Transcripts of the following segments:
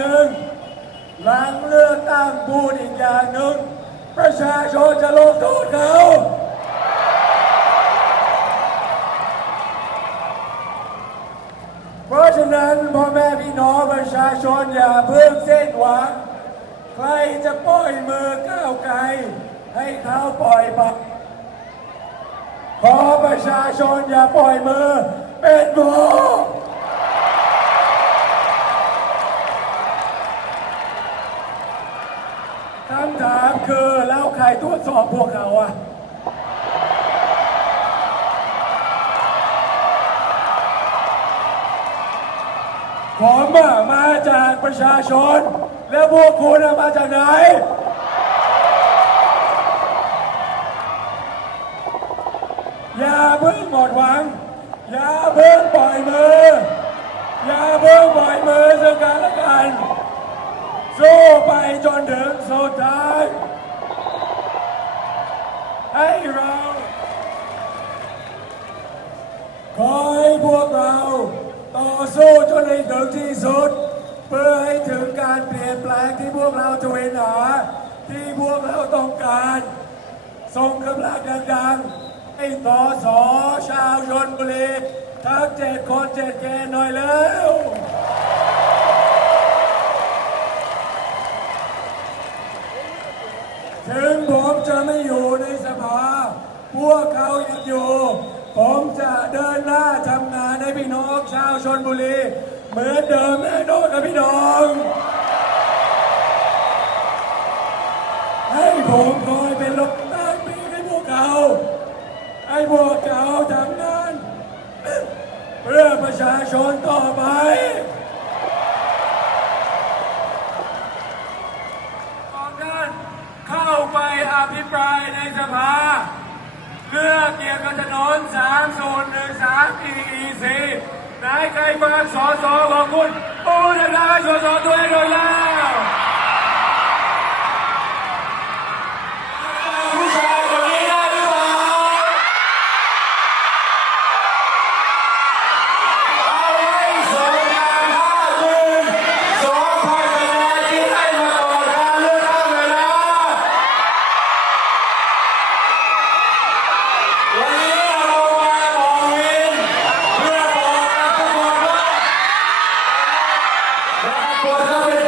หนึ่ง หลังเลือกตั้งพูดอีกอย่างหนึ่ง ประชาชนจะลงโทษเขาเพราะฉะนั้นพ่อแม่พี่น้องประชาชนอย่าเพิ่งเส้นหวัง ใครจะปล่อยมือก้าวไกล ให้เขาปล่อยไปขอประชาชนอย่าปล่อยมือเป็นโบคำถาม คือแล้วใครตรวจสอบพวกเขาอะผมอะมาจากประชาชน แล้วพวกคุณอะมาจากไหน อย่าเพิ่งหมดหวัง อย่าเพิ่งปล่อยมือ อย่าเพิ่งปล่อยมือซึ่งกันและกัน สู้ไปจนถึงสุดท้าย ให้เราขอให้พวกเราต่อสู้จนให้ถึงที่สุด เพื่อให้ถึงการเปลี่ยนแปลงที่พวกเราจะเวนหา ที่พวกเราต้องการส่งกำลังดังๆให้ต่อสอชาวชนบุรีทั้งเจ็ดคนเจ็ดแกนหน่อยแล้วถึงผมจะไม่อยู่ใน พวกเขายังอยู่ ผมจะเดินหน้าทำงานให้พี่น้องชาวชนบุรี เหมือนเดิมแน่นอนนะพี่น้อง ให้ผมคอยเป็นลมใต้ปีให้พวกเขา ให้พวกเขาทำงาน เพื่อประชาชนต่อไปขอท่านเข้าไปอภิปรายในสภา เลือกเกี่ยวกับถนน3013 EEC นายใครฟังสอสอของคุณปูนนาสอสอตัวเองโดยแล้วา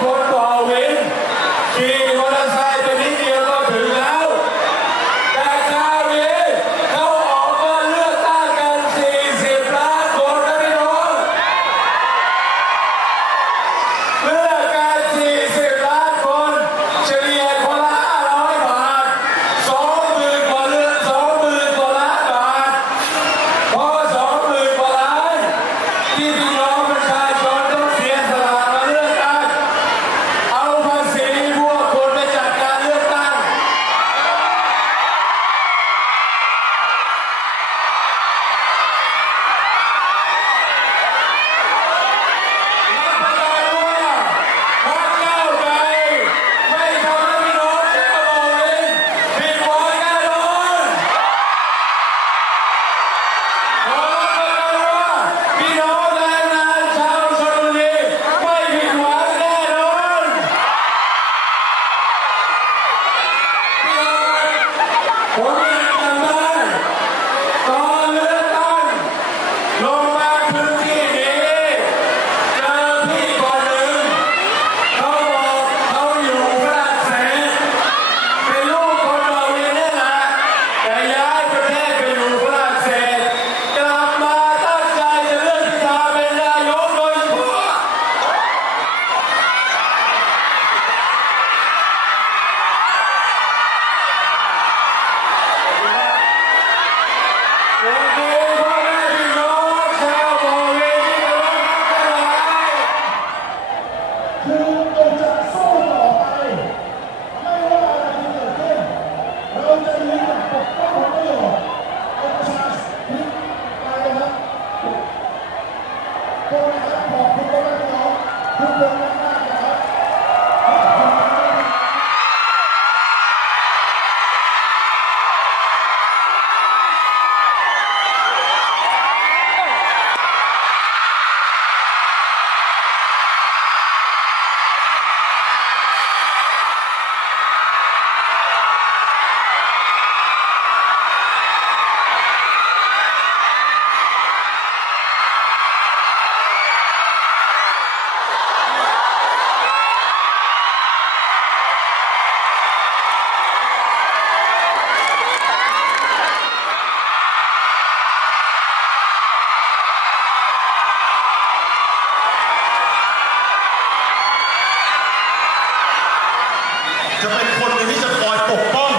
จะเป็นคนหนึ่งที่จะคอยปกป้อง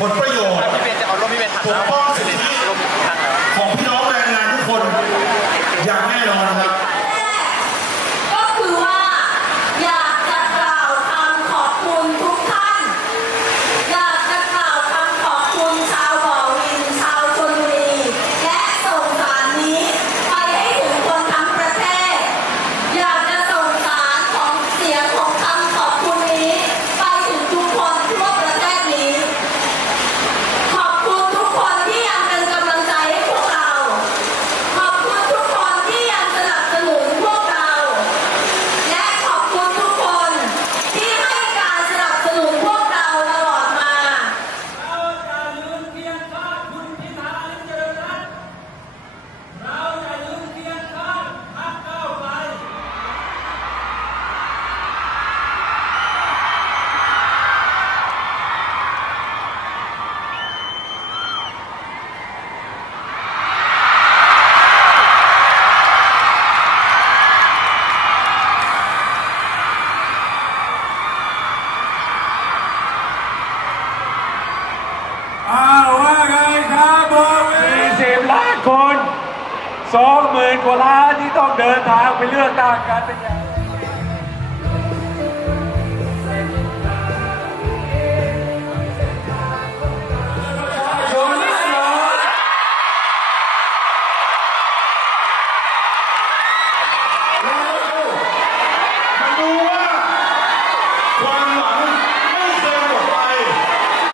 ผลประโยชน์ปกป้องสิทธิ สองหมื่นกว่าล้านที่ต้องเดินทางไปเลือกตั้งกันเป็นยัง